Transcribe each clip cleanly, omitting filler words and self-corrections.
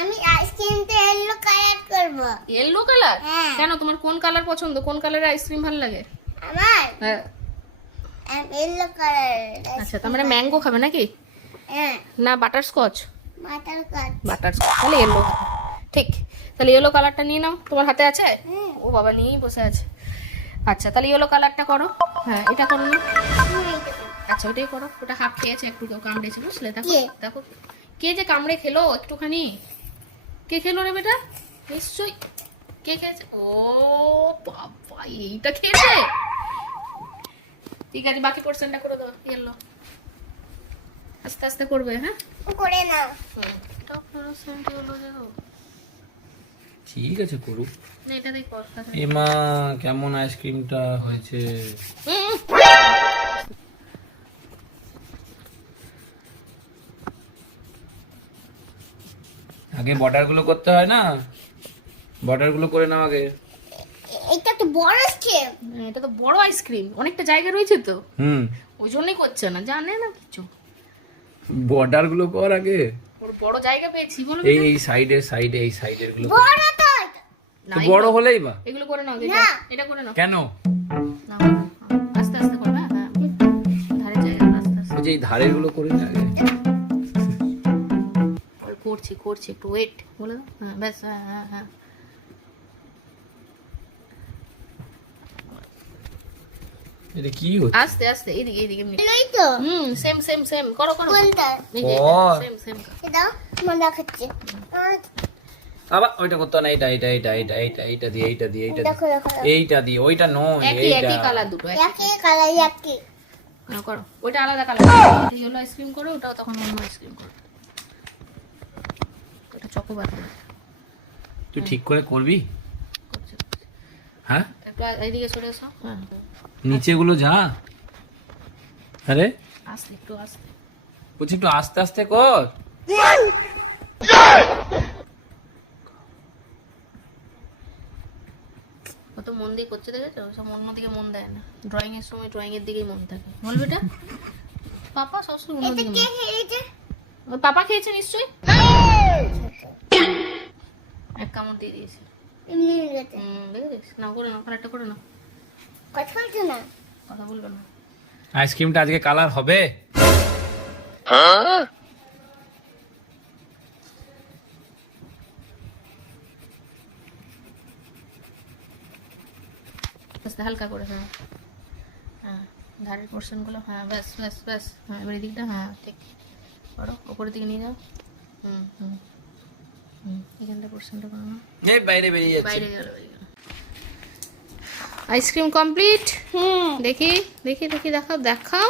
আমি আইসক্রিমটা yellow colour করব। Yellow colour? হ্যাঁ। কেন, তোমার কোন কালার পছন্দ? কোন কালারের আইসক্রিম ভালো লাগে? আমার হ্যাঁ। Yellow colour. আচ্ছা, তার মানে ম্যাঙ্গো খাবে নাকি? হ্যাঁ, না বাটারস্কচ? মাথার কাজ। বাটারস্কচ, তাহলে ইয়েলো। ঠিক, তাহলে ইয়েলো কালারটা নিয়ে নাও। তোমার হাতে আছে? ও বাবা, নিয়েই বসে আছে। আচ্ছা, তাহলে ইয়েলো কালারটা করো। হ্যাঁ, এটা করো না। আচ্ছা, ওটাই করো। ওটা হাফ খেয়েছে, একটু কামড়েছে, বুঝলে? দেখো কে? দেখো, কে যে কামড়ে খেলো একটুখানি। কে খেলো রে বেটা? নিশ্চয়ই কে খেয়েছে? ও বাবা, এইটা খেয়েছে। ঠিক আছে, বাকি পোর্শনটা করে দাও ইয়েলো। আস্তে আস্তে করবে, হ্যাঁ? করে নাও। ঠিক আছে করুক। না, এটাতেই কর। এমা কেমন আইসক্রিমটা হয়েছে। আগে বর্ডার গুলো করতে হয় না, বর্ডার গুলো করে নাও আগে। এটা তো বড় আইসক্রিম। এটা তো বড় আইসক্রিম, অনেকটা জায়গা রয়েছে তো, ওই জন্যই করছে না, জানে না কিছু। বর্ডার গুলো কর আগে। ওর বড় জায়গা পেয়েছি, বলো। এই এই সাইডে সাইডে এই সাইডের গুলো বড় তো এটা। না, তো বড় হলেই বা এগুলো করে নাও। না। এটা করে নাও। কেন? নাও, আস্তে আস্তে করবে। হ্যাঁ, ধারের জায়গা আস্তে আস্তে। ওই যে এই ধারের গুলো করে নে আগে। করছি করছি, একটু ওয়েট বলে দাও। হ্যাঁ, ব্যাস। হ্যাঁ হ্যাঁ হ্যাঁ। এটা কি হচ্ছে? আস্তে আস্তে, এইদিকে এইদিকে এমনি। এই তো। সেম সেম সেম করো করো। কোনটা? কর। Same same. এটা মনে রাখছি। আবার ওইটা করতে না, এটা এটা এটা এটা এটা এইটা দিয়ে এইটা দিয়ে এইটা দেখো দেখো। দিয়ে এইটা দিয়ে ওইটা নয় একই এইটা। একই কালার দুটো। একই কালার একই। করো, ওইটা আলাদা কালার। ইয়েলো আইসক্রিম করো, ওটাও তখন অন্য আইসক্রিম করো। ওটা চকোবার করো। তুই ঠিক করে করবি? করছি। হ্যাঁ, একটু এইদিকে সরে এসো। হ্যাঁ, নিচে গুলো যা। আরে আস্তে, একটু আস্তে। বলছি একটু আস্তে আস্তে কর। কত মন দিয়ে করছে, দেখেছো? সব অন্যদিকে মন দেয় না। ড্রয়িং এর সময় ড্রয়িং এর দিকেই মন থাকে, বলবে এটা। পাপা সবসময় এটা অন্যদিকে কে মন। খেয়েছে? ওই পাপা খেয়েছে নিশ্চয়ই। এক কামড় দিয়ে দিয়েছে। এমনি গেছে। দেখেছিস? না, করে না, কালারটা করে না। কথা বলছো না? কথা বলবে না। আইসক্রিমটা আজকে কালার হবে? আস্তে, হালকা করে। হ্যাঁ হ্যাঁ, ধারের পোর্শন গুলো। হ্যাঁ, ব্যাস ব্যাস ব্যাস। হ্যাঁ, এবার এদিকটা। হ্যাঁ, ঠিক করো, ওপরের দিকে নিয়ে যাও। হুম হুম হুম, এখানটা পোর্শনটা করো না। এই বাইরে বেরিয়ে যাচ্ছে। বাইরে গেল, বাইরে গেল। Ice cream complete. দেখি দেখি দেখি, দেখাও দেখাও।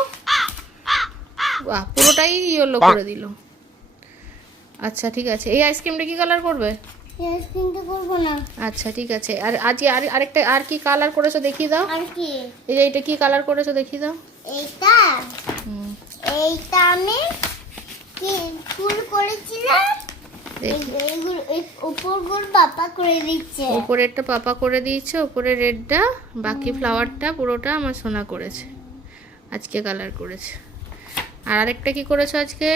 বাহ, পুরোটাই ইয়েলো করে দিল। আচ্ছা ঠিক আছে, এই আইসক্রিমটা কি কালার করবে? আইসক্রিমটা করবো না। আচ্ছা ঠিক আছে, আর আজকে আরেকটা আর কি কালার করেছো দেখিয়ে দাও। আর কি? এই যে এটা কি কালার করেছো দেখিয়ে দাও। এইটা হুম, এইটা আমি কি ফুল করেছিলাম। দেখি। এইগুলো উপরগুলো বাবা করে দিচ্ছে। উপরেরটা পাপা করে দিয়েছে, উপরে রেডটা, বাকি ফ্লাওয়ারটা পুরোটা আমার সোনা করেছে, আজকে কালার করেছে। আর আরেকটা কি করেছো আজকে?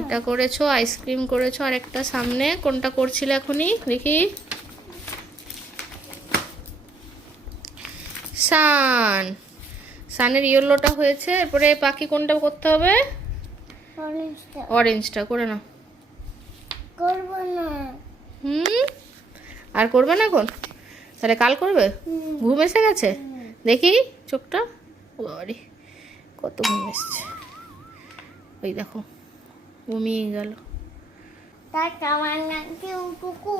এটা করেছো, আইসক্রিম করেছো, আর একটা সামনে কোনটা করছিলে এখনই দেখি? সান, সানের ইয়েলোটা হয়েছে। এরপরে বাকি কোনটা করতে হবে? অরেঞ্জটা অরেঞ্জটা করে নাও। করবো না। আর করবে না এখন? তাহলে কাল করবে? ঘুম এসে গেছে? দেখি চোখটা। বাবারে, কত ঘুম এসছে। ওই দেখো, ঘুমিয়ে গেল। তার আমার নাকি কুকু